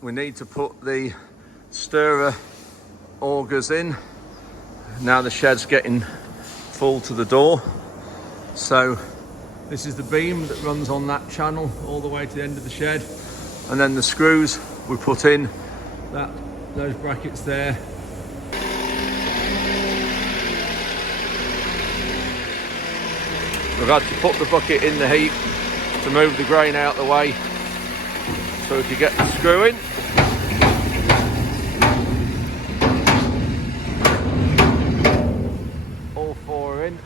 we need to put the stirrer augers in. Now the shed's getting full to the door. So this is the beam that runs on that channel all the way to the end of the shed. And then the screws we put in, those brackets there. We've had to put the bucket in the heap to move the grain out of the way so we could get the screw in. All four are in.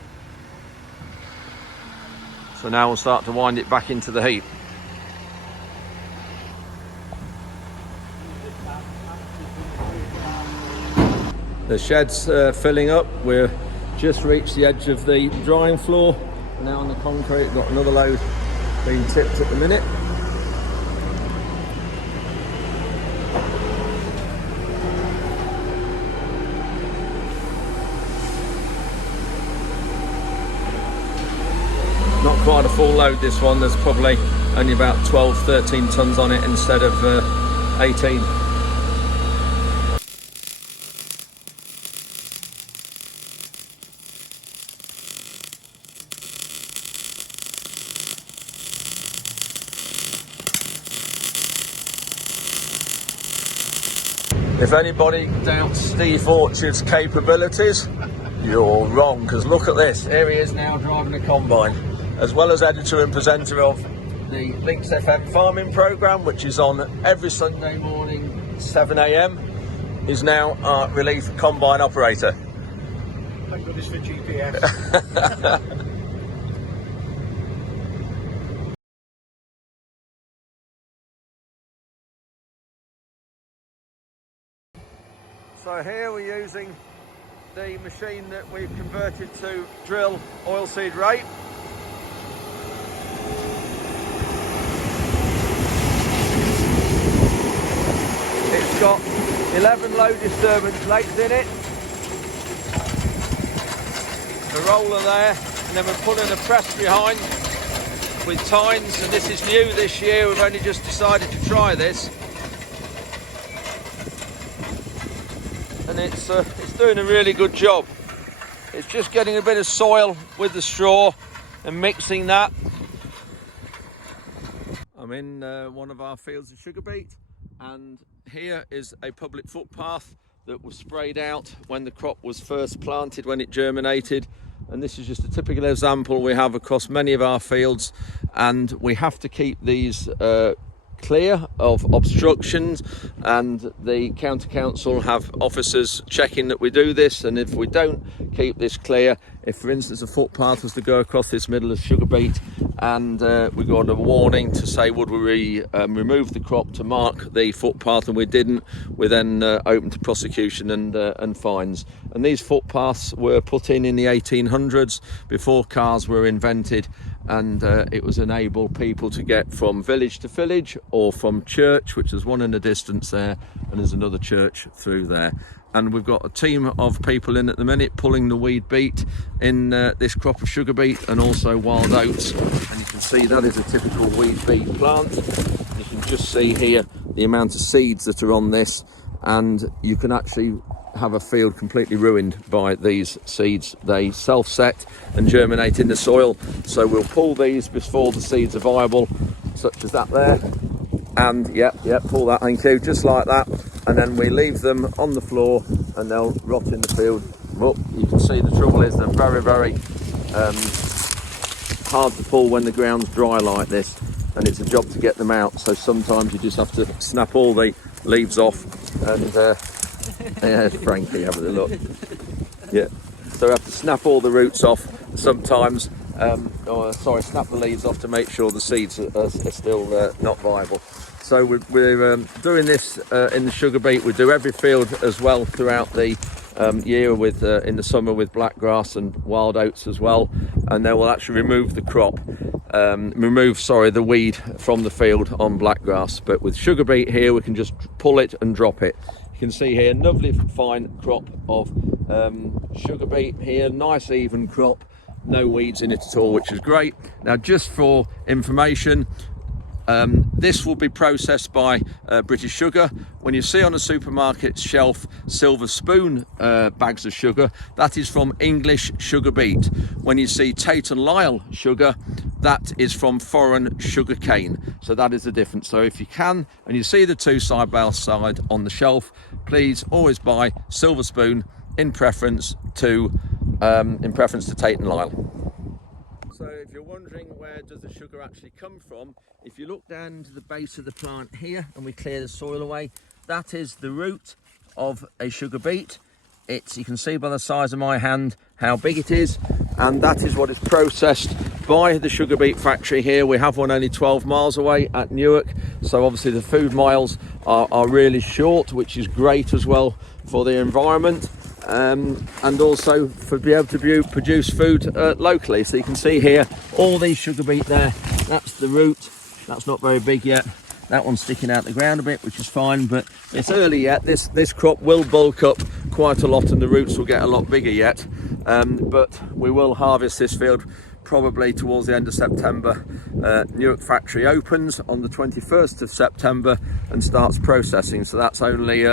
So now we'll start to wind it back into the heap. The shed's filling up. We've just reached the edge of the drying floor. Now on the concrete, got another load being tipped at the minute. Not quite a full load this one, there's probably only about 12-13 tonnes on it instead of 18. If anybody doubts Steve Orchard's capabilities, you're wrong, because look at this. Here he is now driving a combine, as well as editor and presenter of the Links FM farming programme, which is on every Sunday morning 7 AM, is now our relief combine operator. Thank goodness for GPS. So here we're using the machine that we've converted to drill oilseed rape. It's got 11 low disturbance legs in it, the roller there, and then we're putting a press behind with tines, and this is new this year. We've only just decided to try this. And it's doing a really good job. It's just getting a bit of soil with the straw and mixing that. I'm in one of our fields of sugar beet, and here is a public footpath that was sprayed out when the crop was first planted, when it germinated. And this is just a typical example we have across many of our fields, and we have to keep these clear of obstructions, and the county council have officers checking that we do this. And if we don't keep this clear, if for instance a footpath was to go across this middle of sugar beet and we got a warning to say would we remove the crop to mark the footpath, and we didn't, we're then open to prosecution and fines. And these footpaths were put in the 1800s, before cars were invented, and it was enable people to get from village to village, or from church, which is one in the distance there, and there's another church through there. And we've got a team of people in at the minute pulling the weed beet in this crop of sugar beet, and also wild oats. And you can see that is a typical weed beet plant. You can just see here the amount of seeds that are on this, and you can actually have a field completely ruined by these seeds. They self-set and germinate in the soil, so we'll pull these before the seeds are viable, such as that there. And pull that, thank you, just like that. And then we leave them on the floor and they'll rot in the field. But you can see the trouble is they're very, very hard to pull when the ground's dry like this, and it's a job to get them out. So sometimes you just have to snap all the leaves off, and there's Frankie having a look. Yeah, so we have to snap all the roots off sometimes. Snap the leaves off to make sure the seeds are still not viable. So we're doing this in the sugar beet. We do every field as well throughout the year, with in the summer with blackgrass and wild oats as well. And then we'll actually remove the crop, the weed from the field on blackgrass. But with sugar beet here, we can just pull it and drop it. You can see here, lovely fine crop of sugar beet here, nice even crop, no weeds in it at all, which is great. Now, just for information, This will be processed by British Sugar. When you see on a supermarket shelf silver spoon bags of sugar, that is from English sugar beet. When you see Tate and Lyle sugar, that is from foreign sugar cane. So that is the difference. So if you can, and you see the two side by side on the shelf, please always buy silver spoon in preference to Tate and Lyle. So if you're wondering where does the sugar actually come from, if you look down to the base of the plant here and we clear the soil away, that is the root of a sugar beet. You can see by the size of my hand how big it is, and that is what is processed by the sugar beet factory here. We have one only 12 miles away at Newark, so obviously the food miles are really short, which is great as well for the environment. And also for be able to produce food locally. So you can see here all these sugar beet there, that's the root. That's not very big yet. That one's sticking out the ground a bit, which is fine, but it's early yet. This crop will bulk up quite a lot and the roots will get a lot bigger yet, but we will harvest this field probably towards the end of September. Newark factory opens on the 21st of September and starts processing, so that's only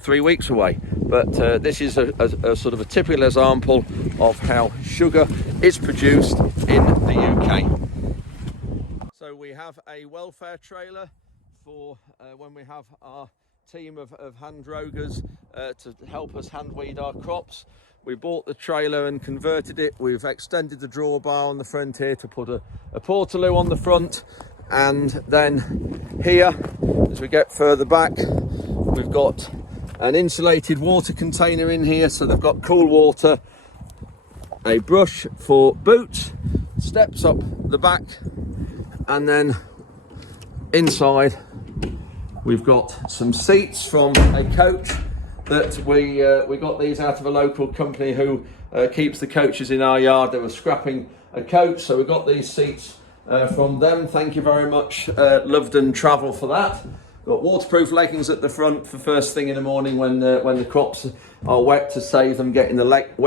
3 weeks away. But this is a sort of a typical example of how sugar is produced in the UK. So we have a welfare trailer for when we have our team of hand rogers to help us hand weed our crops. We bought the trailer and converted it. We've extended the drawbar on the front here to put a portaloo on the front, and then here, as we get further back, we've got an insulated water container in here, so they've got cool water, a brush for boots, steps up the back, and then inside we've got some seats from a coach that we got these out of a local company who keeps the coaches in our yard. They were scrapping a coach, so we got these seats from them. Thank you very much, Lovedon Travel, for that. Got waterproof leggings at the front for first thing in the morning when the crops are wet, to save them getting the legs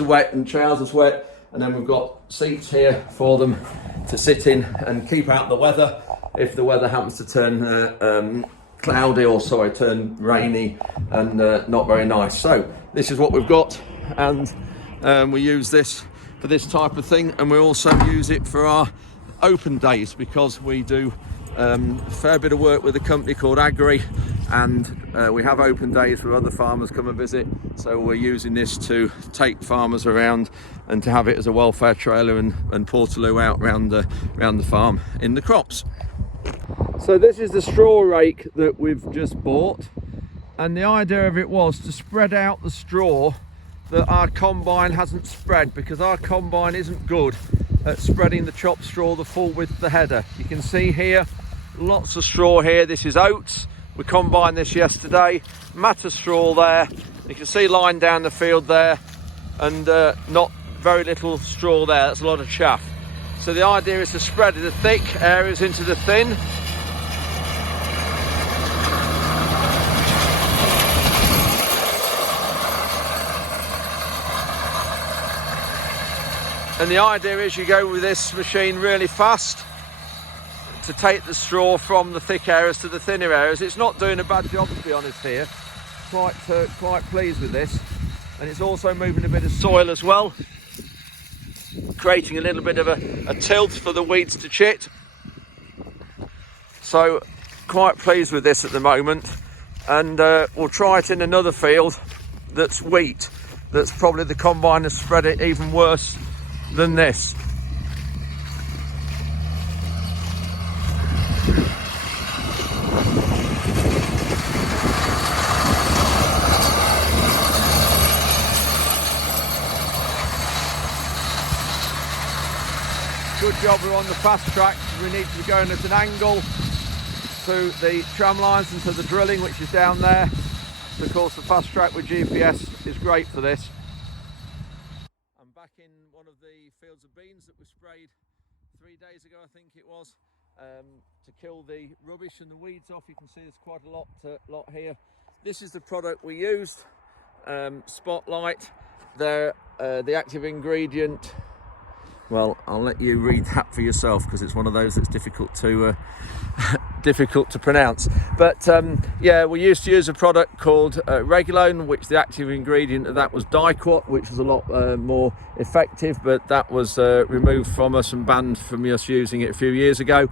wet and trousers wet. And then we've got seats here for them to sit in and keep out the weather if the weather happens to turn cloudy, or turn rainy and not very nice. So this is what we've got, and we use this for this type of thing, and we also use it for our open days because we do a fair bit of work with a company called Agri, and we have open days where other farmers come and visit, so we're using this to take farmers around and to have it as a welfare trailer and portaloo out around the farm in the crops. So this is the straw rake that we've just bought, and the idea of it was to spread out the straw that our combine hasn't spread, because our combine isn't good at spreading the chopped straw the full width of the header. You can see here lots of straw here. This is oats. We combined this yesterday. Mat of straw there. You can see lying down the field there, and not very little straw there. That's a lot of chaff. So the idea is to spread the thick areas into the thin. And the idea is you go with this machine really fast to take the straw from the thick areas to the thinner areas. It's not doing a bad job, to be honest here. Quite pleased with this. And it's also moving a bit of soil as well, creating a little bit of a tilt for the weeds to chit. So quite pleased with this at the moment. And we'll try it in another field that's wheat. That's probably the combine has spread it even worse than this. Good job we're on the fast track. We need to be going at an angle to the tram lines and to the drilling, which is down there. So of course the fast track with GPS is great for this. I'm back in one of the fields of beans that were sprayed 3 days ago, I think it was, to kill the rubbish and the weeds off. You can see there's quite a lot here. This is the product we used, Spotlight. The active ingredient Well, I'll let you read that for yourself because it's one of those that's difficult to difficult to pronounce. But yeah, we used to use a product called Regulone, which the active ingredient of that was dicot, which was a lot more effective, but that was removed from us and banned from us using it a few years ago.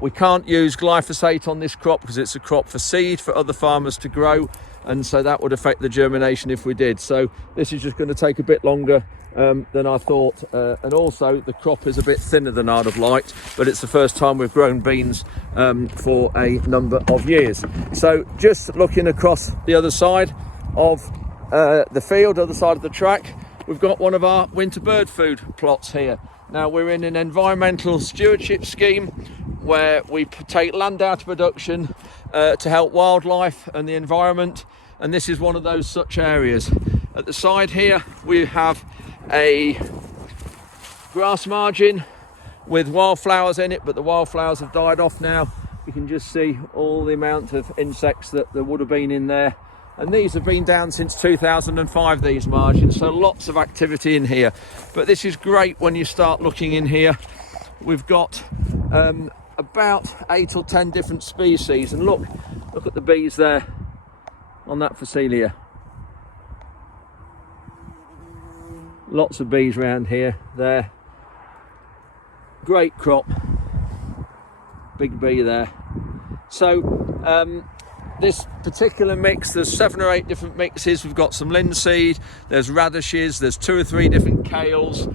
We can't use glyphosate on this crop because it's a crop for seed for other farmers to grow, and so that would affect the germination if we did. So this is just going to take a bit longer than I thought, and also the crop is a bit thinner than I'd have liked, but it's the first time we've grown beans for a number of years. So just looking across the other side of the field, other side of the track, we've got one of our winter bird food plots here. Now we're in an environmental stewardship scheme where we take land out of production to help wildlife and the environment, and this is one of those such areas. At the side here we have a grass margin with wildflowers in it, but the wildflowers have died off now. You can just see all the amount of insects that there would have been in there, and these have been down since 2005, these margins, so lots of activity in here. But this is great when you start looking in here. We've got about 8 or 10 different species, and look at the bees there on that Phacelia. Lots of bees around here. There, great crop, big bee there. So this particular mix, there's 7 or 8 different mixes. We've got some linseed, there's radishes, there's 2 or 3 different kales,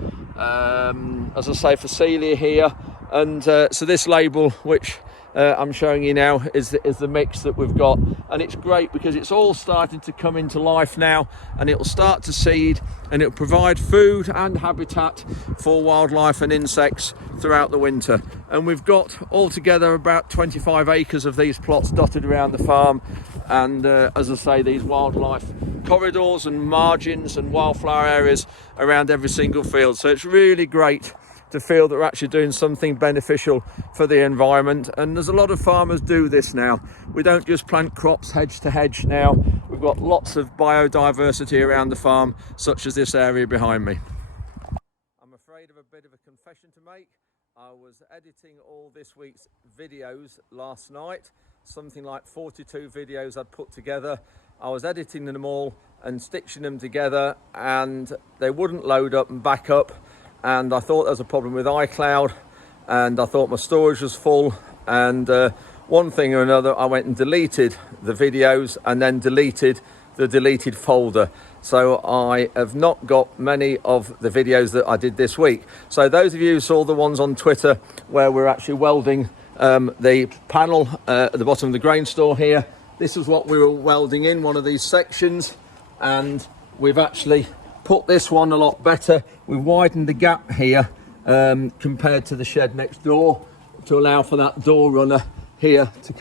as I say, Phacelia here, and so this label, which I'm showing you now, is the mix that we've got, and it's great because it's all starting to come into life now, and it'll start to seed, and it'll provide food and habitat for wildlife and insects throughout the winter. And we've got altogether about 25 acres of these plots dotted around the farm, and as I say, these wildlife corridors and margins and wildflower areas around every single field. So it's really great to feel that we're actually doing something beneficial for the environment, and there's a lot of farmers do this now. We don't just plant crops hedge to hedge now. We've got lots of biodiversity around the farm, such as this area behind me. I'm afraid of a bit of a confession to make. I was editing all this week's videos last night, something like 42 videos I'd put together. I was editing them all and stitching them together, and they wouldn't load up and back up, and I thought there was a problem with iCloud, and I thought my storage was full, and one thing or another I went and deleted the videos and then deleted the deleted folder. So I have not got many of the videos that I did this week. So those of you who saw the ones on Twitter where we're actually welding the panel at the bottom of the grain store here, this is what we were welding in, one of these sections, and we've actually put this one a lot better. We've widened the gap here compared to the shed next door to allow for that door runner here to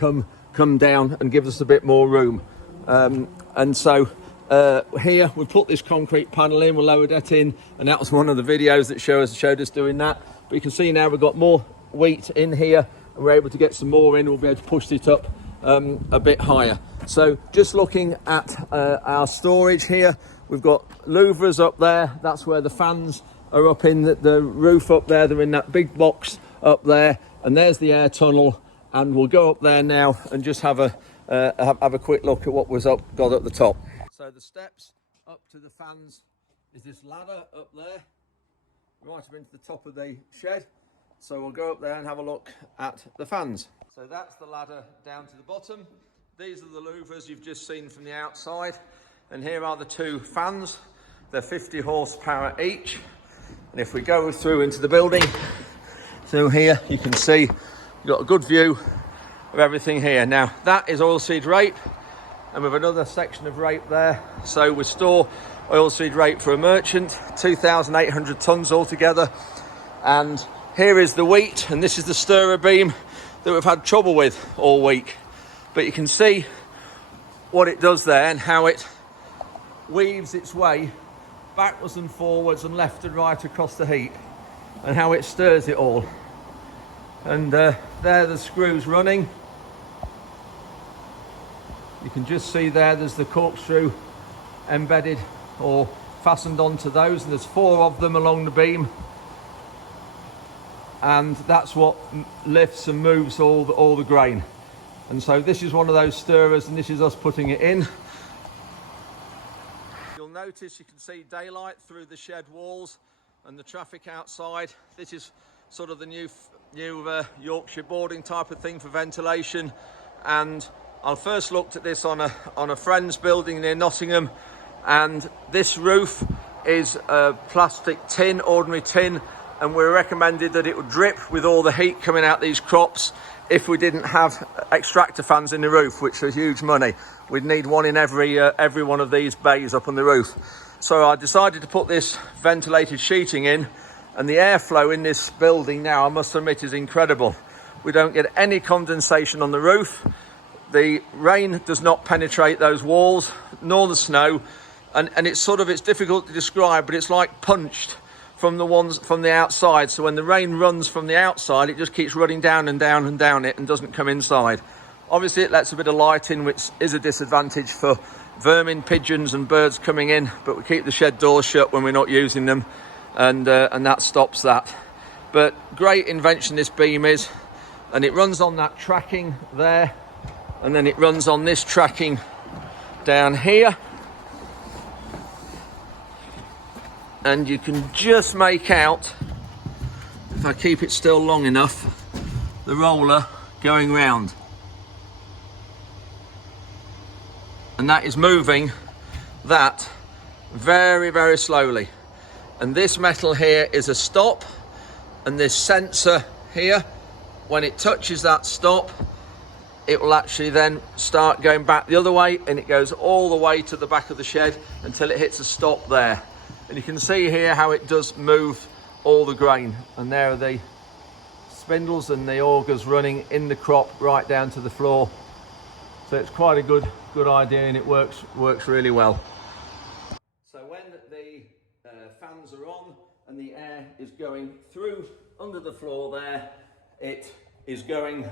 come down and give us a bit more room. And so here we put this concrete panel in, we'll lower that in, and that was one of the videos that showed us doing that. But you can see now we've got more wheat in here, and we're able to get some more in. We'll be able to push it up a bit higher. So just looking at our storage here, we've got louvers up there. That's where the fans are up in the roof up there. They're in that big box up there, and there's the air tunnel. And we'll go up there now and just have a quick look at what was got at the top. So the steps up to the fans is this ladder up there, right up into the top of the shed. So we'll go up there and have a look at the fans. So that's the ladder down to the bottom. These are the louvers you've just seen from the outside. And here are the 2 fans. They're 50 horsepower each. And if we go through into the building, through here, you can see you've got a good view of everything here. Now, that is oilseed rape, and with another section of rape there. So we store oilseed rape for a merchant, 2,800 tonnes altogether. And here is the wheat, and this is the stirrer beam that we've had trouble with all week. But you can see what it does there and how it weaves its way backwards and forwards and left and right across the heap, and how it stirs it all. And there the screws running. You can just see there's the corkscrew embedded or fastened onto those, and there's 4 of them along the beam. and that's what lifts and moves all the grain. And so this is one of those stirrers, and this is us putting it in. You'll notice you can see daylight through the shed walls and the traffic outside. This is sort of the new Yorkshire boarding type of thing for ventilation. And I first looked at this on a friend's building near Nottingham, and this roof is a plastic tin, ordinary tin, and we recommended that it would drip with all the heat coming out these crops if we didn't have extractor fans in the roof, which are huge money. We'd need one in every one of these bays up on the roof. So I decided to put this ventilated sheeting in, and the airflow in this building now, I must admit, is incredible. We don't get any condensation on the roof. The rain does not penetrate those walls, nor the snow, and it's difficult to describe, but it's like punched from the outside. So when the rain runs from the outside, it just keeps running down and down and down it and doesn't come inside. Obviously it lets a bit of light in, which is a disadvantage for vermin, pigeons and birds coming in, but we keep the shed doors shut when we're not using them, and that stops that. But great invention this beam is, and it runs on that tracking there, and then it runs on this tracking down here. And you can just make out, if I keep it still long enough, the roller going round. And that is moving that very, very slowly. And this metal here is a stop, and this sensor here, when it touches that stop, it will actually then start going back the other way, and it goes all the way to the back of the shed until it hits a stop there. And you can see here how it does move all the grain, and there are the spindles and the augers running in the crop right down to the floor. So it's quite a good idea, and it works really well. So when the fans are on and the air is going through under the floor there, it is going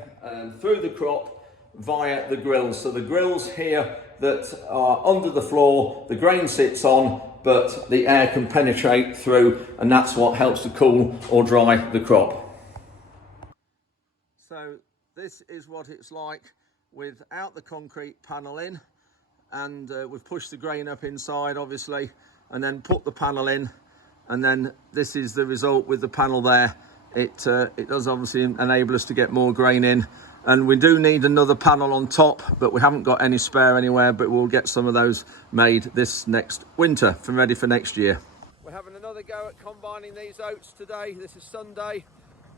through the crop via the grills. So the grills here that are under the floor, the grain sits on, but the air can penetrate through, and that's what helps to cool or dry the crop. So this is what it's like without the concrete panel in, and we've pushed the grain up inside obviously, and then put the panel in, and then this is the result with the panel there. It does obviously enable us to get more grain in, and we do need another panel on top, but we haven't got any spare anywhere, but we'll get some of those made this next winter and ready for next year. We're having another go at combining these oats today. This is Sunday,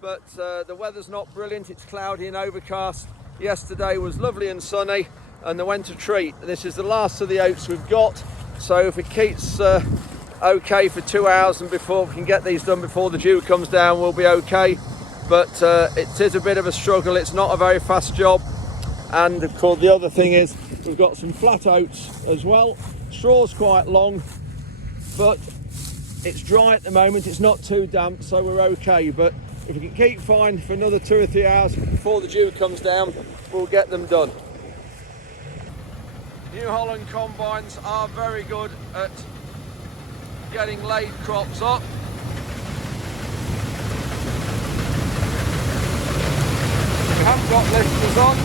but the weather's not brilliant. It's cloudy and overcast. Yesterday was lovely and sunny, and the winter treat. This is the last of the oats we've got, so if it keeps okay for 2 hours and before we can get these done before the dew comes down, we'll be okay. But it is a bit of a struggle. It's not a very fast job. And of course the other thing is we've got some flat oats as well. Straw's quite long, but it's dry at the moment. It's not too damp, so we're okay. But if we can keep fine for another 2 or 3 hours before the dew comes down, we'll get them done. New Holland combines are very good at getting laid crops up. We haven't got lifters on,